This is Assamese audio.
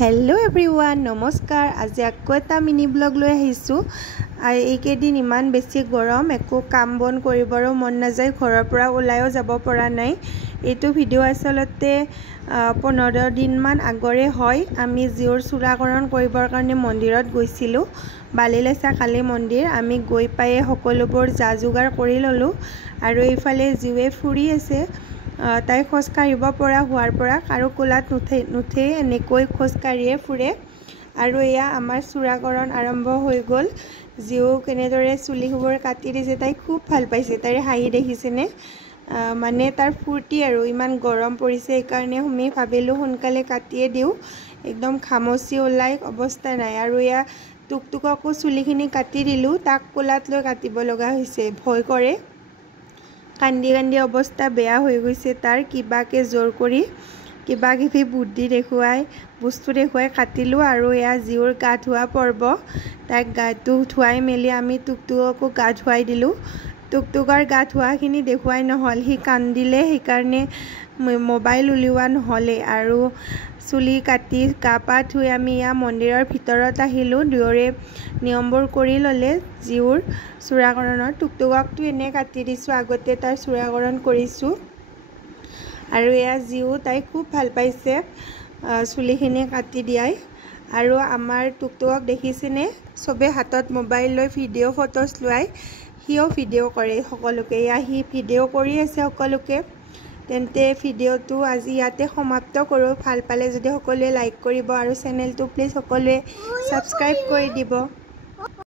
हेलो एवरीवन नमस्कार आज आको एटा मिनी ब्लग লৈ আহিছো এইকেদিন ইমান বেছি গৰম একো কাম বন কৰিবৰো মন নাযায় ঘৰৰ পৰা ওলাইও যাব পৰা নাই এইটো ভিডিও আসলতে 15 দিন মান আগৰে হয় আমি জিওৰ চূড়াকৰণ কৰিবৰ কাৰণে মন্দিৰত গৈছিলো বালিলেছা কালী মন্দিৰ আমি গৈ পায়ে সকলোবোৰ জাজুগাৰ কৰি ললো আৰু এইফালে জিওৱে ফুৰি আছে তাই খোজ কাঢ়িব পৰা হোৱাৰ পৰা আৰু কোলাত নুঠে এনেকৈ খোজ কাঢ়িয়ে ফুৰে আৰু এয়া আমাৰ চূড়াকৰণ আৰম্ভ হৈ গল জিও কেনেদৰে চুলিবোৰ কাটি দিছে তাই খুব ভাল পাইছে তাই হাঁহি দেখিছেনে মানে তাৰ ফুৰ্তি আৰু ইমান গৰম পৰিছে এই কাৰণে আমি ভাবিলো সোনকালে কাটিয়ে দিও একদম খামচি ওলাই অৱস্থা নাই আৰু এয়া টুকটুককো চুলিখিনি কাটি দিলো তাক কোলাত লৈ কাটিব লগা হৈছে ভয় কৰে কান্দি কান্দি অৱস্থা বেয়া হৈ গৈছে তাৰ কিবাকে জোৰ কৰি কিবা কিবি বুদ্ধি দেখুৱাই বস্তু দেখুৱাই কাটিলো আৰু এয়া জিওৰ গা ধোৱা পৰ্ব তাক গাটো ধুৱাই মেলি আমি টুকটুককো গা ধুৱাই দিলো টুকটুকৰ গা ধোৱাখিনি দেখুৱাই নহল হি কান্দিলে সেই কাৰণে মোবাইল উলিওৱা নহলে আৰু চুলি কাটি গা পা ধুই আমি ইয়া মন্দিৰৰ ভিতৰত আহিলো দুয়ৰে নিয়মবোৰ কৰি ললে জিওৰ চূড়াকৰণৰ টুকটুককটো এনে কাটি দিছো আগতে তাৰ চূড়াকৰণ কৰিছো আৰু এয়া জিও তাই খুব ভাল পাইছে চুলিখিনি কাটি দিয়াই আৰু আমাৰ টুকটুকক দেখিছেনে সবে হাতত মোবাইল লৈ ভিডিও ফটোস লয় হিও ভিডিও কৰে সকলোকে ইয়া হি ভিডিও কৰি আছে সকলোকে তেন্তে ভিডিওটো আজি ইয়াতে সমাপ্ত কৰো ভাল পালে যদি সকলোৱে লাইক কৰিব আৰু চেনেলটো প্লিজ সকলোৱে সাবস্ক্ৰাইব কৰি দিব